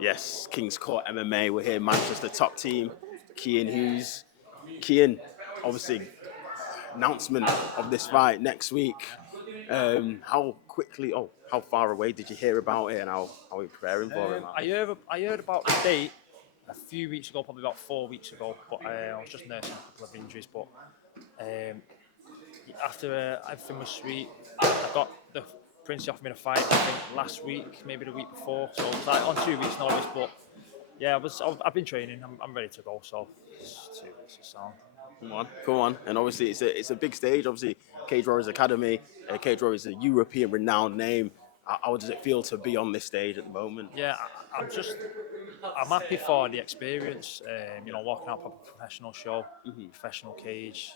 Yes, King's Court MMA. We're here, Manchester top team. Kian Hughes. Kian, obviously, announcement of this fight next week. How far away did you hear about it, and how are you preparing for it, man? I heard about the date a few weeks ago, probably about 4 weeks ago, but I was just nursing a couple of injuries. But um, after everything was sweet, I got the Prince offered me to fight. I think last week, maybe the week before. So it was like on 2 weeks' notice. But yeah, I've been training. I'm ready to go. So it's 2 weeks or so. Come on. And obviously, it's a big stage. Obviously, Cage Warriors Academy. Cage Warriors is a European renowned name. How does it feel to be on this stage at the moment? Yeah, I'm happy for the experience. Walking out of a professional show, professional cage,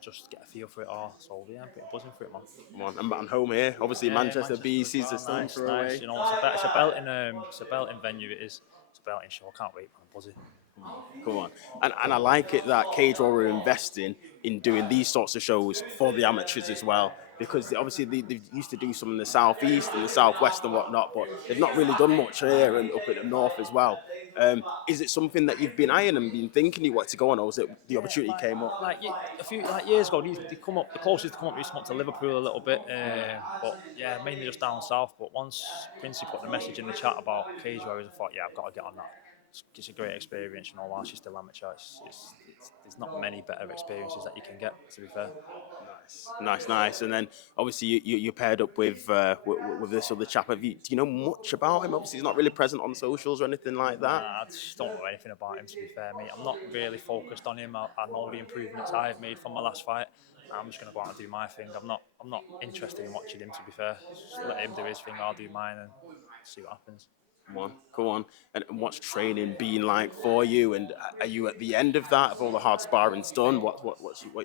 just get a feel for it all. So yeah, I'm pretty buzzing for it, man. Come on, and home here. Obviously, Yeah, Manchester Manchester as BEC's a well. stone Nice, throw nice. away. It's a belting venue. It is. It's a belting show. I can't wait, man. I'm buzzing. Come on. And I like it that Cage Warrior are investing in doing these sorts of shows for the amateurs as well. Because obviously they used to do some in the southeast and the southwest and whatnot, but they've not really done much here and up in the north as well. Is it something that you've been eyeing and been thinking you wanted to go on, or was it the opportunity came up? A few years ago, they come up. The closest they come up is come up to Liverpool a little bit, but yeah, mainly just down south. But once Princey put the message in the chat about Cage Warriors, I thought, yeah, I've got to get on that. It's a great experience, whilst you're still amateur, there's not many better experiences that you can get, to be fair. Nice. And then obviously you're paired up with this other chap. Do you know much about him? Obviously he's not really present on socials or anything like that. Nah, I just don't know anything about him, to be fair, mate. I'm not really focused on him. I know the improvements I've made from my last fight. I'm just going to go out and do my thing. I'm not interested in watching him, to be fair. Just let him do his thing, I'll do mine, and see what happens. Come on. And what's training been like for you? And are you at the end of that? Have all the hard sparring's done? What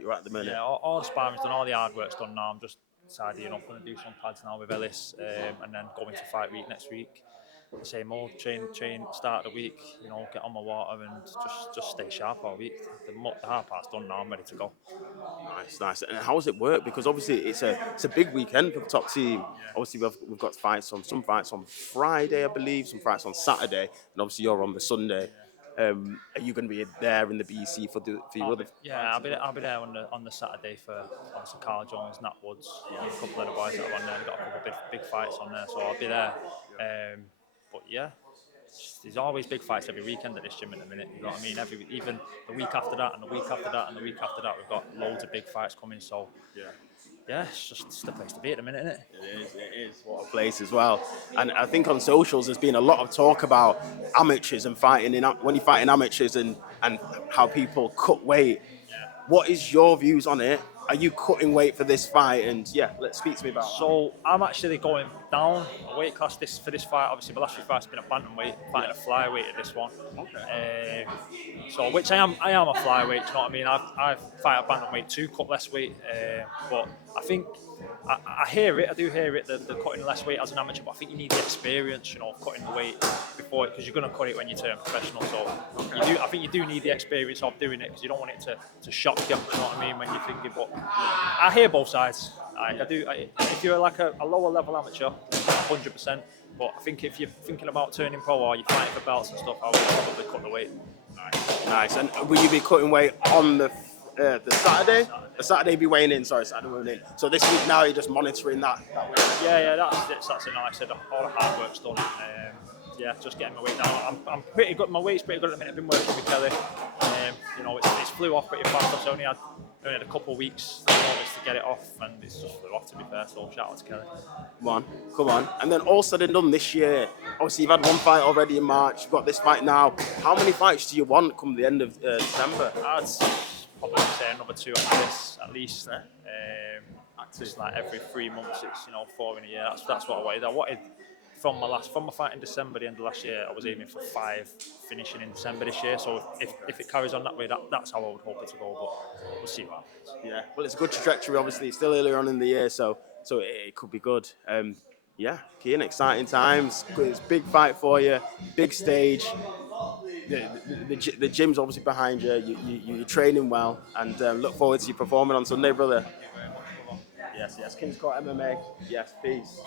you're at the minute? Yeah, all the sparring's done, all the hard work's done now. I'm just tidying up, going to do some pads now with Ellis, and then go into fight week next week. The same old train, start of the week, get on my water and just stay sharp all week. The hard part's done now, I'm ready to go. Nice. And how does it work? Because obviously it's a big weekend for the top team. Yeah. Obviously we've got some fights on Friday, I believe, some fights on Saturday, and obviously you're on the Sunday. Are you going to be there in the BEC for your other? I'll be there on the Saturday for obviously Carl Jones, Nat Woods, and a couple of the boys that are on there. We've got a couple of big fights on there, so I'll be there. But yeah, there's always big fights every weekend at this gym at the minute. You know what I mean? Even the week after that, and the week after that, and the week after that, we've got loads of big fights coming. So yeah, it's the place to be at the minute, isn't it? It is. What a place as well. And I think on socials there's been a lot of talk about amateurs and fighting when you fight in amateurs and how people cut weight. What is your views on it? Are you cutting weight for this fight? And yeah, let's speak to me about that. So I'm actually going down a weight class for this fight. Obviously, my last few fights have been a bantamweight, fighting a flyweight at this one. Okay. So which I am a flyweight. Do you know what I mean? I fight a bantamweight too, cut less weight. But I think I hear it. I do hear it. The cutting less weight as an amateur, but I think you need the experience, of cutting the weight before, because you're going to cut it when you turn professional. So I think you do need the experience of doing it, because you don't want it to shock you. You know what I mean? When you're thinking, but I hear both sides. If you're like a lower level amateur, 100%. But I think if you're thinking about turning pro or you're fighting for belts and stuff, I would probably cut the weight. Nice. And will you be cutting weight on the Saturday? The Saturday be weighing in. Sorry, Saturday weighing in. So this week now you're just monitoring that weight. Yeah, that's it. Like I said, all the hard work's done. Just getting my weight down. I'm pretty good. My weight's pretty good at the minute. I've been working with Kelly. It's flew off pretty fast. I've only had a couple of weeks notice to get it off, and it's just flew off, to be fair. So shout out to Kelly. Come on. And then all said and done this year, obviously you've had one fight already in March, you've got this fight now. How many fights do you want come the end of December? I'd probably say another 2 after this, at least. Just like every 3 months, it's 4 in a year. That's what I wanted. From my fight in December, the end of last year, I was aiming for 5 finishing in December this year. So if it carries on that way, that's how I would hope it to go. But we'll see what happens. Yeah, well, it's a good trajectory. Obviously, it's still earlier on in the year, so it could be good. Kian, exciting times. It's a big fight for you, big stage. The gym's obviously behind you. You're training well, and look forward to you performing on Sunday, brother. Thank you very much, brother. Yes. King's Court MMA. Yes, peace.